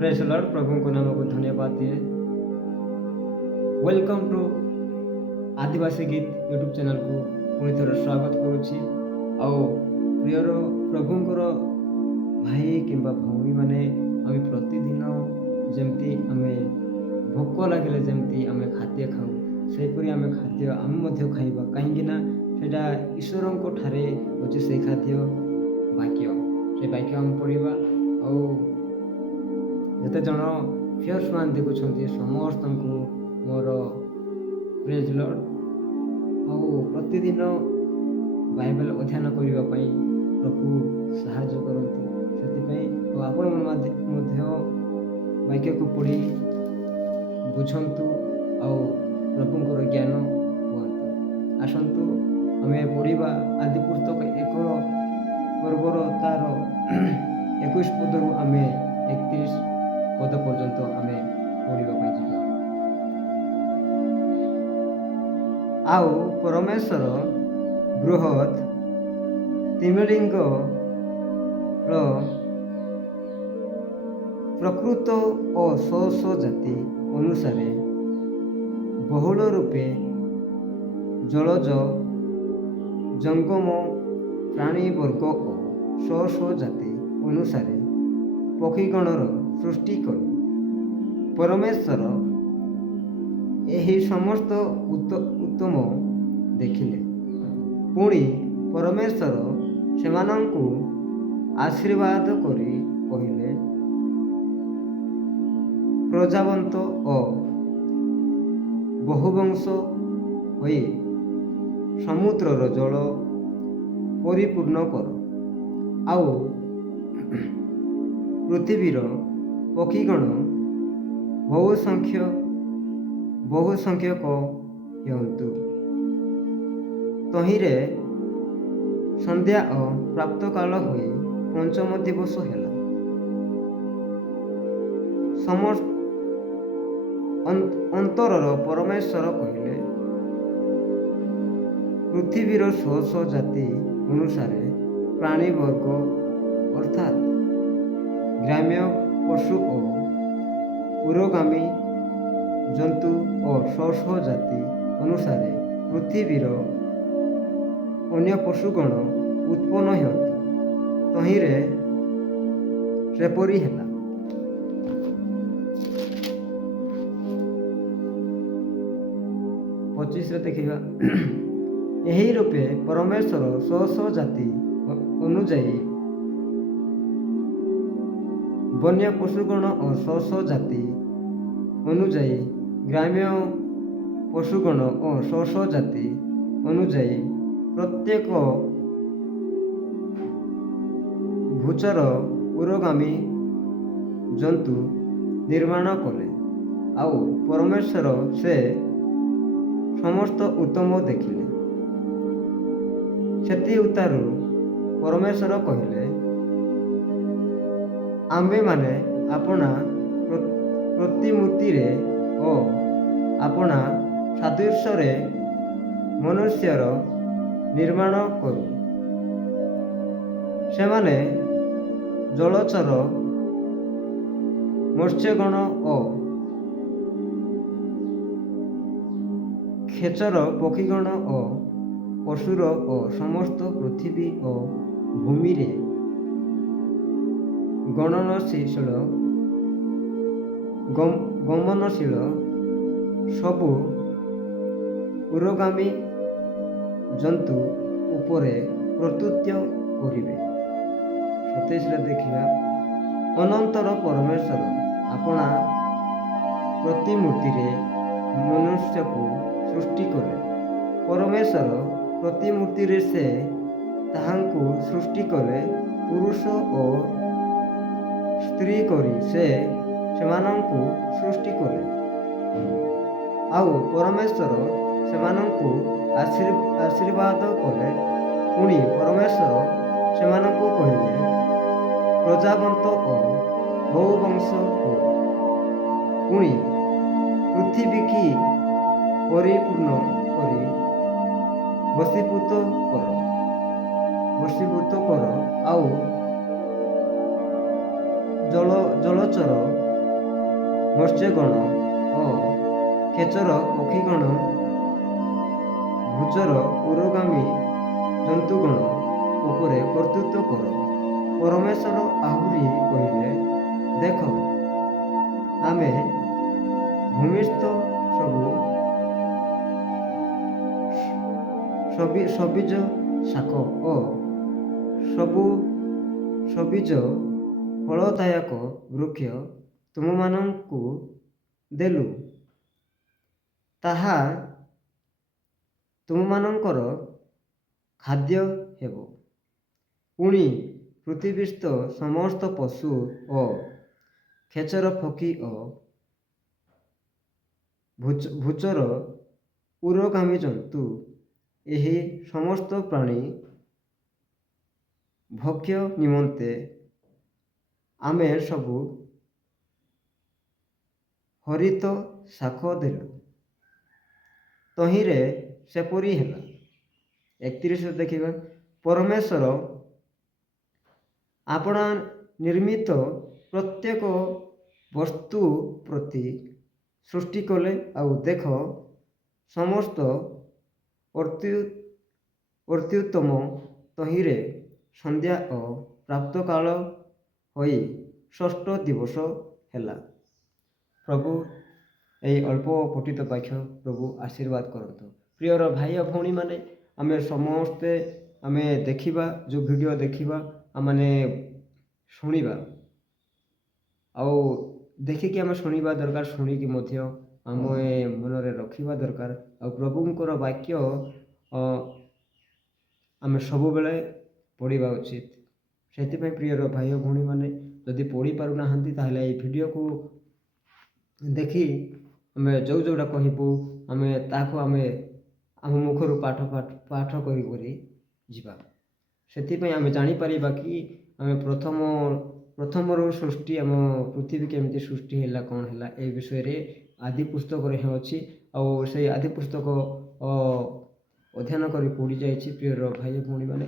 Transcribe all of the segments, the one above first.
Praise Lord प्रभु को नाम को धन्यवाद दिए। वेलकम टू आदिवासी गीत यूट्यूब चैनल को पुणी थर स्वागत करुच्ची। प्रियर प्रभुंर भाई कि भौणी मैंने आम प्रतिदिन जमती आम भोक लगे जमती आम खाद्य खाऊ सेपरी आम खाद्य आम खाइबा कहीं सेटा ईश्वर को ठारे अच्छे से खाद्य वाक्य से वाक्य आम पढ़ा जते जन फियर्स मान देखुं समस्त को मोर प्रेज लॉर्ड प्रतिदिन बाइबल अध्ययन करने प्रभु साहाय्य करती से आपण वाक्य को पढ़ी बुझंतु प्रभुंर ज्ञान हुआ। आसतु आम पढ़ा आदि पुस्तक एक पर्वर तार 21 पदरू आम 31 पद पर्यंत आम पढ़ा जा। आउ परमेश्वर बृहत तिमिलिंग प्रकृत और स्व जाति अनुसार बहुल रूपे जलज जंगम प्राणी वर्ग और स्व जाति अनुसार पक्षीगणर सृष्टि कर परमेश्वर यही समस्त उत्तम देखिले। पुणी परमेश्वर सेमानंकु आशीर्वाद करी कहिले प्रजावंत और बहुवंश होई समुद्रर जल परिपूर्ण कर आउ पृथ्वीर पक्षीगण बहुसंख्यक हेतु तहिरे संध्या और प्राप्त काल हुई पंचम दिवस है समस्त अंतरर परमेश्वर कहले पृथ्वीर स्व जाति अनुसार प्राणी वर्ग अर्थात ग्राम्य पशु और उरगामी जंतु और स्व जाति अनुसार पृथ्वीर अन्य पशुगण उत्पन्न हेतु तहिरे सेपरी है। 25 देखा यही रूपे परमेश्वर स्व जाति अनुजाई वन्य पशुगण और स्व जाति अनुजाई ग्राम्य पशुगण और स्व जाति अनुजाई प्रत्येक भूचर उरगामी जंतु निर्माण कले आउ परमेश्वर से समस्त उत्तम देखिले। सेति उतारू परमेश्वर कहले आम्भे माने अपना प्रतिमूर्ति रे ओ अपना सादृश्य मनुष्यर निर्माण करू सेमाने जलचर मत्स्यगण और खेचर पक्षीगण और पशुर और समस्त पृथ्वी और भूमि रे गणनशील गमनशील सबु उरगामी जंतु उपरे कर्तृत्व करिवे। 27 देखिया अनंतर परमेश्वर अपना प्रतिमूर्ति रे मनुष्य को सृष्टि करे परमेश्वर प्रतिमूर्ति रे से ताहांकु सृष्टि करे पुरुष और स्त्री करी से सेमानंकु सृष्टि करे आउ परमेश्वर सेमानंकु आशीर्वाद कले। पुणी परमेश्वर सेमानंकु कहले प्रजावंत और बहुवंश हो पुणी पृथ्वी की परिपूर्ण करी बसीभूत कर आउ जलचर ମତ୍ସ୍ୟଗଣ ଓ ଖେଚର ପକ୍ଷୀଗଣ, ଭୂଚର ଉରଗାମୀ ଜନ୍ତୁଗଣ ଉପରେ କର୍ତ୍ତୃତ୍ୱ କର। ପରମେଶ୍ୱର ଆହୁରି କହିଲେ, ଦେଖ, ଆମେ ଭୂମିସ୍ଥ ସବୁ ସବୁଜ ଶାଖ ଓ ସବୁ ସବୁଜ ଫଳଦାୟକ ବୃକ୍ଷ ତୁମମାନଙ୍କୁ ଦେଲୁ, ତାହା ତୁମମାନଙ୍କର ଖାଦ୍ୟ ହେବ। ପୁଣି ପୃଥିବୀସ୍ଥ ସମସ୍ତ ପଶୁ ଓ ଖେଚର ପକ୍ଷୀ ଓ ଭୂଚର ଉରଗାମୀ ଜନ୍ତୁ, ଏହି ସମସ୍ତ ପ୍ରାଣୀ ଭକ୍ଷ୍ୟ ନିମନ୍ତେ ଆମେ ସବୁ ହରିତ ଶାଖ ଦେଲୁ। ତହିଁରେ ସେପରି ହେଲା। 31 ଦେଖିବା, ପରମେଶ୍ୱର ଆପଣା ନିର୍ମିତ ପ୍ରତ୍ୟେକ ବସ୍ତୁ ପ୍ରତି ସୃଷ୍ଟି କଲେ, ଆଉ ଦେଖ, ସମସ୍ତ ଅତ୍ୟୁତ୍ତମ ତହିଁରେ ସନ୍ଧ୍ୟା ଓ ପ୍ରାତଃକାଳ ହୋଇ ଷଷ୍ଠ ଦିବସ ହେଲା। ପ୍ରଭୁ ଏହି ଅଳ୍ପ ପଠିତ ବାକ୍ୟ ପ୍ରଭୁ ଆଶୀର୍ବାଦ କରନ୍ତୁ। ପ୍ରିୟର ଭାଇ ଓ ଭଉଣୀମାନେ, ଆମେ ସମସ୍ତେ ଦେଖିବା, ଯେଉଁ ଭିଡ଼ିଓ ଦେଖିବା, ଆମେ ଶୁଣିବା, ଆଉ ଦେଖିକି ଆମେ ଶୁଣିବା ଦରକାର, ଶୁଣିକି ମଧ୍ୟ ଆମେ ମନରେ ରଖିବା ଦରକାର। ଆଉ ପ୍ରଭୁଙ୍କର ବାକ୍ୟ ଆମେ ସବୁବେଳେ ପଢ଼ିବା ଉଚିତ। ସେଥିପାଇଁ ପ୍ରିୟର ଭାଇ ଓ ଭଉଣୀମାନେ, ଯଦି ପଢ଼ି ପାରୁନାହାନ୍ତି ତାହେଲେ ଏହି ଭିଡ଼ିଓକୁ ଦେଖି ଆମେ ଯେଉଁଟା କହିବୁ ତାହାକୁ ଆମ ମୁଖରୁ ପାଠ କରି ଯିବା। ସେଥିପାଇଁ ଆମେ ଜାଣିପାରିବା କି ଆମେ ପ୍ରଥମରୁ ସୃଷ୍ଟି, ଆମ ପୃଥିବୀ କେମିତି ସୃଷ୍ଟି ହେଲା, କ'ଣ ହେଲା, ଏହି ବିଷୟରେ ଆଦି ପୁସ୍ତକରେ ଅଛି। ଆଉ ସେଇ ଆଦି ପୁସ୍ତକ ଅଧ୍ୟୟନ କରି ପଡ଼ିଯାଇଛି। ପ୍ରିୟର ଭାଇ ଭଉଣୀମାନେ,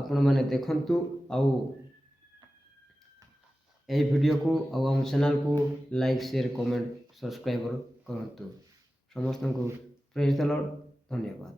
ଆପଣମାନେ ଦେଖନ୍ତୁ, ଆଉ ଏହି ଭିଡ଼ିଓକୁ ଆଉ ଆମ ଚ୍ୟାନେଲକୁ ଲାଇକ୍, ସେୟାର, କମେଣ୍ଟ, ସବସ୍କ୍ରାଇବ୍ କରନ୍ତୁ। ସମସ୍ତଙ୍କୁ ପ୍ରେଜ୍ ଦ ଲର୍ଡ। ଧନ୍ୟବାଦ।